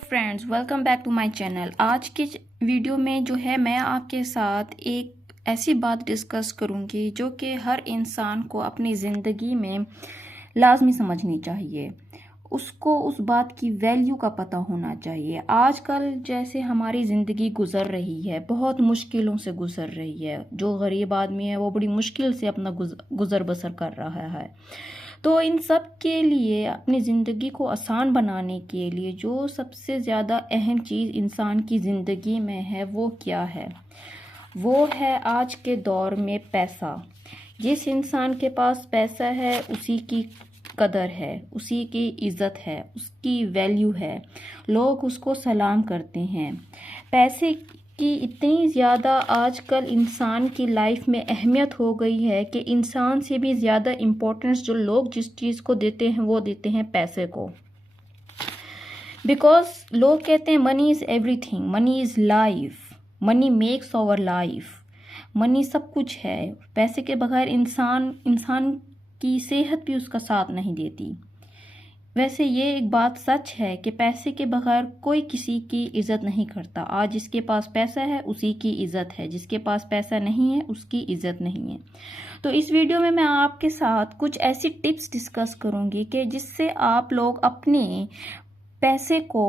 Friends welcome back to my channel. آج کی video میں جو ہے میں آپ کے ساتھ ایک ایسی بات ڈسکس کروں گی جو کہ ہر انسان کو اپنی زندگی میں لازمی سمجھنی چاہیے۔ اس کو اس بات کی ویلیو کا پتہ ہونا چاہیے۔ آج کل جیسے ہماری زندگی گزر رہی ہے، بہت مشکلوں سے گزر رہی ہے۔ جو غریب آدمی ہے وہ بڑی مشکل سے اپنا گزر بسر کر رہا ہے۔ تو ان سب کے لیے اپنی زندگی کو آسان بنانے کے لیے جو سب سے زیادہ اہم چیز انسان کی زندگی میں ہے وہ کیا ہے؟ وہ ہے آج کے دور میں پیسہ۔ جس انسان کے پاس پیسہ ہے اسی کی قدر ہے، اسی کی عزت ہے، اس کی ویلیو ہے، لوگ اس کو سلام کرتے ہیں۔ پیسے کی اتنی زیادہ آج کل انسان کی لائف میں اہمیت ہو گئی ہے کہ انسان سے بھی زیادہ امپورٹنس جو لوگ جس چیز کو دیتے ہیں وہ دیتے ہیں پیسے کو۔ بیکاز لوگ کہتے ہیں money is everything, money is life, money makes our life, money سب کچھ ہے۔ پیسے کے بغیر انسان کی صحت بھی اس کا ساتھ نہیں دیتی۔ ویسے یہ ایک بات سچ ہے کہ پیسے کے بغیر کوئی کسی کی عزت نہیں کرتا۔ آج جس کے پاس پیسہ ہے اسی کی عزت ہے، جس کے پاس پیسہ نہیں ہے اس کی عزت نہیں ہے۔ تو اس ویڈیو میں آپ کے ساتھ کچھ ایسی ٹپس ڈسکس کروں گی کہ جس سے آپ لوگ اپنے پیسے کو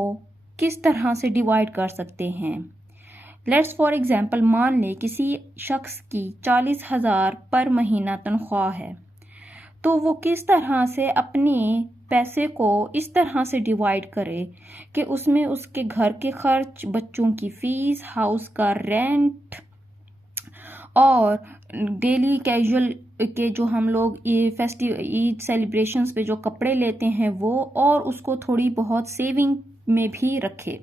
کس طرح سے ڈیوائیڈ کر سکتے ہیں۔ لیٹس فار ایگزامپل مان لیں کسی شخص کی 40,000 پر مہینہ تنخواہ ہے، تو وہ کس طرح سے اپنے پیسے کو اس طرح سے ڈیوائیڈ کرے کہ اس میں اس کے گھر کے خرچ، بچوں کی فیس، ہاؤس کا رینٹ اور ڈیلی کیجول کے جو ہم لوگ عید سیلیبریشنز پہ جو کپڑے لیتے ہیں وہ، اور اس کو تھوڑی بہت سیونگ میں بھی رکھے۔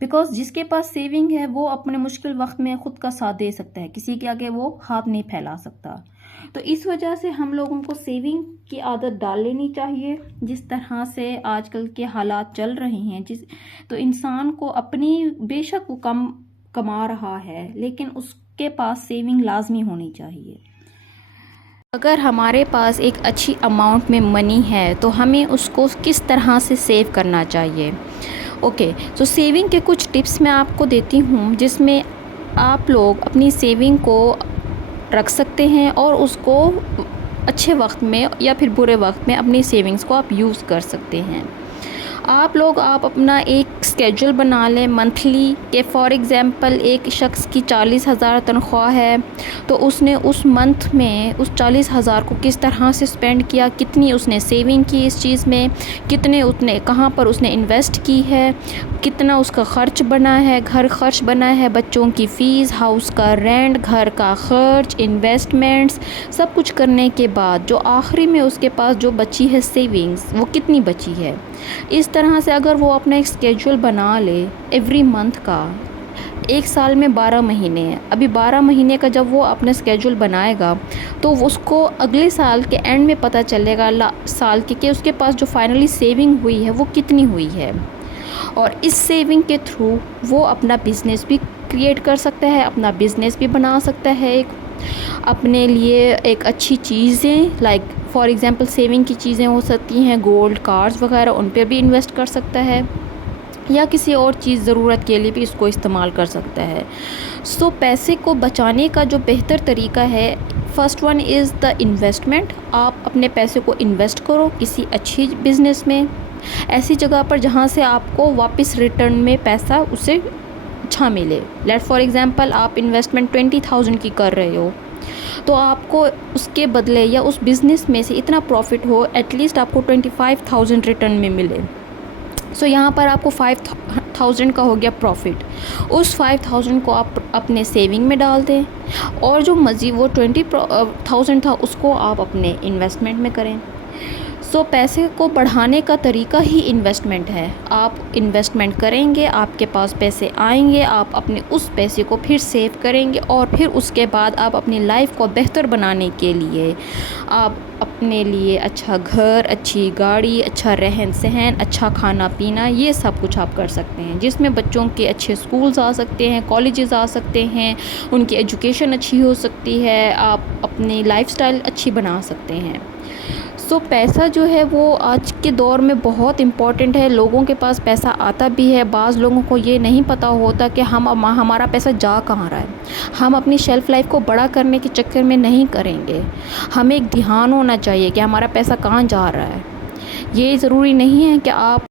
بیکاز جس کے پاس سیونگ ہے وہ اپنے مشکل وقت میں خود کا ساتھ دے سکتا ہے، کسی کے آگے وہ ہاتھ نہیں پھیلا سکتا۔ تو اس وجہ سے ہم لوگوں کو سیونگ کی عادت ڈال لینی چاہیے۔ جس طرح سے آج کل کے حالات چل رہے ہیں تو انسان کو اپنی بے شک وہ کم کما رہا ہے لیکن اس کے پاس سیونگ لازمی ہونی چاہیے۔ اگر ہمارے پاس ایک اچھی اماؤنٹ میں منی ہے تو ہمیں اس کو کس طرح سے سیو کرنا چاہیے۔ اوکے، تو سیونگ کے کچھ ٹپس میں آپ کو دیتی ہوں جس میں آپ لوگ اپنی سیونگ کو رکھ سکتے ہیں اور اس کو اچھے وقت میں یا پھر برے وقت میں اپنی سیونگز کو آپ یوز کر سکتے ہیں۔ آپ اپنا ایک اسکیجول بنا لیں منتھلی کہ فار ایگزامپل ایک شخص کی 40,000 تنخواہ ہے تو اس نے اس منتھ میں اس 40,000 کو کس طرح سے اسپینڈ کیا، کتنی اس نے سیونگ کی اس چیز میں، کہاں پر اس نے انویسٹ کی ہے، کتنا اس کا خرچ بنا ہے، گھر خرچ بنا ہے، بچوں کی فیس، ہاؤس کا رینٹ، گھر کا خرچ، انویسٹمنٹس، سب کچھ کرنے کے بعد جو آخری میں اس کے پاس جو بچی ہے سیونگز وہ کتنی بچی ہے۔ اس طرح سے اگر وہ اپنا ایک اسکیجول بنا لے ایوری منتھ کا، ایک سال میں 12 مہینے ہیں، ابھی 12 مہینے کا جب وہ اپنا اسکیجول بنائے گا تو اس کو اگلے سال کے اینڈ میں پتہ چلے گا سال کے کہ اس کے پاس جو فائنلی سیونگ ہوئی ہے وہ کتنی ہوئی ہے، اور اس سیونگ کے تھرو وہ اپنا بزنس بھی کریٹ کر سکتا ہے، اپنا بزنس بھی بنا سکتا ہے، ایک اپنے لیے ایک اچھی چیزیں لائک فار ایگزامپل سیونگ کی چیزیں ہو سکتی ہیں، گولڈ، کارز وغیرہ، ان پہ بھی انویسٹ کر سکتا ہے یا کسی اور چیز ضرورت کے لیے بھی اس کو استعمال کر سکتا ہے۔ سو پیسے کو بچانے کا جو بہتر طریقہ ہے، first one is the investment. آپ اپنے پیسے کو انویسٹ کرو کسی اچھی بزنس میں، ایسی جگہ پر جہاں سے آپ کو واپس ریٹرن میں پیسہ اسے اچھا ملے۔ لیٹ فار ایگزامپل آپ انویسٹمنٹ 20,000 کی کر رہے ہو تو آپ کو اس کے بدلے یا اس بزنس میں سے اتنا پروفٹ ہو ایٹ لیسٹ آپ کو 25,000 ریٹرن میں ملے۔ سو یہاں پر آپ کو 5,000 کا ہو گیا پروفٹ، اس 5,000 کو آپ اپنے سیونگ میں ڈال دیں اور جو مزید وہ 20,000 تھا اس کو آپ اپنے انویسٹمنٹ میں کریں۔ سو پیسے کو بڑھانے کا طریقہ ہی انویسٹمنٹ ہے۔ آپ انویسٹمنٹ کریں گے، آپ کے پاس پیسے آئیں گے، آپ اپنے اس پیسے کو پھر سیو کریں گے اور پھر اس کے بعد آپ اپنی لائف کو بہتر بنانے کے لیے آپ اپنے لیے اچھا گھر، اچھی گاڑی، اچھا رہن سہن، اچھا کھانا پینا، یہ سب کچھ آپ کر سکتے ہیں، جس میں بچوں کے اچھے اسکولز آ سکتے ہیں، کالجز آ سکتے ہیں، ان کی ایجوکیشن اچھی ہو سکتی ہے، آپ اپنی لائف سٹائل اچھی بنا سکتے ہیں۔ پیسہ جو ہے وہ آج کے دور میں بہت امپورٹنٹ ہے. لوگوں کے پاس پیسہ آتا بھی ہے, بعض لوگوں کو یہ نہیں پتہ ہوتا کہ ہمارا پیسہ جا کہاں رہا ہے. ہم اپنی شیلف لائف کو بڑا کرنے کے چکر میں نہیں کریں گے. ہمیں ایک دھیان ہونا چاہیے کہ ہمارا پیسہ کہاں جا رہا ہے. یہ ضروری نہیں ہے کہ آپ